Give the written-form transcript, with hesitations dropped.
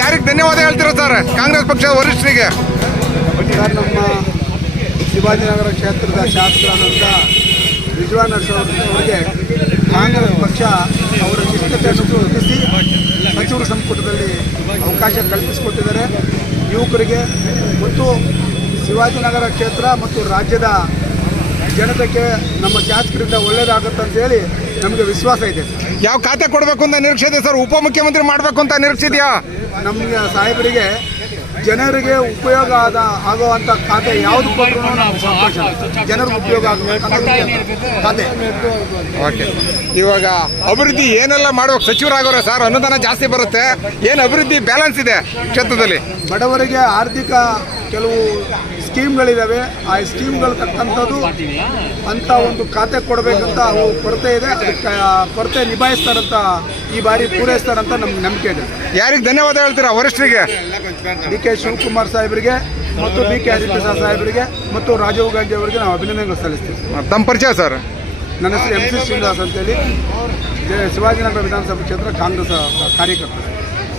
ಯಾರಿಗೆ ಧನ್ಯವಾದ ಹೇಳ್ತೀರಾ ಸರ್ ಕಾಂಗ್ರೆಸ್ ಪಕ್ಷದ ವರಿಷ್ಠರಿಗೆ? ಸರ್, ನಮ್ಮ ಶಿವಾಜಿನಗರ ಕ್ಷೇತ್ರದ ಶಾಸಕರಾದಂಥ ರಿಜ್ವಾನ್ ಅರ್ಷದ್ ಅವರಿಗೆ ಕಾಂಗ್ರೆಸ್ ಪಕ್ಷ ಅವರ ನಿಷ್ಠತೆಯನ್ನು ಗುರುತಿಸಿ ಸಚಿವರ ಸಂಪುಟದಲ್ಲಿ ಅವಕಾಶ ಕಲ್ಪಿಸಿಕೊಟ್ಟಿದ್ದಾರೆ. ಯುವಕರಿಗೆ ಮತ್ತು ಶಿವಾಜಿನಗರ ಕ್ಷೇತ್ರ ಮತ್ತು ರಾಜ್ಯದ ಜನತೆಗೆ ನಮ್ಮ ಶಾಸಕರಿಂದ ಒಳ್ಳೆಯದಾಗುತ್ತಂತೇಳಿ ನಮಗೆ ವಿಶ್ವಾಸ ಇದೆ. ಯಾವ ಖಾತೆ ಕೊಡಬೇಕು ಅಂತ ನಿರೀಕ್ಷೆ ಇದೆ ಸರ್? ಉಪಮುಖ್ಯಮಂತ್ರಿ ಮಾಡಬೇಕು ಅಂತ ನಿರೀಕ್ಷೆ ಇದೆಯಾ? ನಮಗೆ ಸಾಹೇಬರಿಗೆ ಜನರಿಗೆ ಉಪಯೋಗ ಆಗುವಂಥ ಖಾತೆ ಯಾವುದು ಕೊಟ್ಟರು ನಾವು ಸಂತೋಷ. ಜನರಿಗೆ ಉಪಯೋಗ ಆಗುವಂಥ ಖಾತೆ. ಓಕೆ, ಇವಾಗ ಅಭಿವೃದ್ಧಿ ಏನೆಲ್ಲ ಮಾಡುವಾಗ ಸಚಿವರಾಗೋರೆ ಸರ್? ಅನುದಾನ ಜಾಸ್ತಿ ಬರುತ್ತೆ, ಏನು ಅಭಿವೃದ್ಧಿ ಬ್ಯಾಲೆನ್ಸ್ ಇದೆ ಕ್ಷೇತ್ರದಲ್ಲಿ? ಬಡವರಿಗೆ ಆರ್ಥಿಕ ಕೆಲವು ಸ್ಕೀಮ್ಗಳಿದ್ದಾವೆ. ಆ ಸ್ಕೀಮ್ಗಳು ತಕ್ಕಂಥದ್ದು ಅಂತ ಒಂದು ಖಾತೆ ಕೊಡಬೇಕಂತ ಅವು ಕೊರತೆ ಇದೆ. ಅದಕ್ಕೆ ಕೊರತೆ ನಿಭಾಯಿಸ್ತಾರಂತ ಈ ಬಾರಿ ಪೂರೈಸ್ತಾರಂತ ನಮ್ಗೆ ನಂಬಿಕೆ ಇದೆ. ಯಾರಿಗೆ ಧನ್ಯವಾದ ಹೇಳ್ತೀರಾ ವರಿಷ್ಠರಿಗೆ? ಡಿ.ಕೆ. ಶಿವಕುಮಾರ್ ಸಾಹೇಬರಿಗೆ ಮತ್ತು ಬಿ.ಕೆ. ಆದಿತ್ಯ ಸಾಹೇಬರಿಗೆ ಮತ್ತು ರಾಜೀವ್ ಗಾಂಧಿ ಅವರಿಗೆ ನಾವು ಅಭಿನಂದನೆ ಸಲ್ಲಿಸ್ತೀವಿ. ತಮ್ಮ ಪರಿಚಯ ಸರ್? ನನ್ನ ಹೆಸರು ಎಂ.ಸಿ. ಶ್ರೀನಿವಾಸ್ ಅಂತೇಳಿ, ಶಿವಾಜಿನಗರ ವಿಧಾನಸಭಾ ಕ್ಷೇತ್ರ ಕಾಂಗ್ರೆಸ್ ಕಾರ್ಯಕರ್ತರು.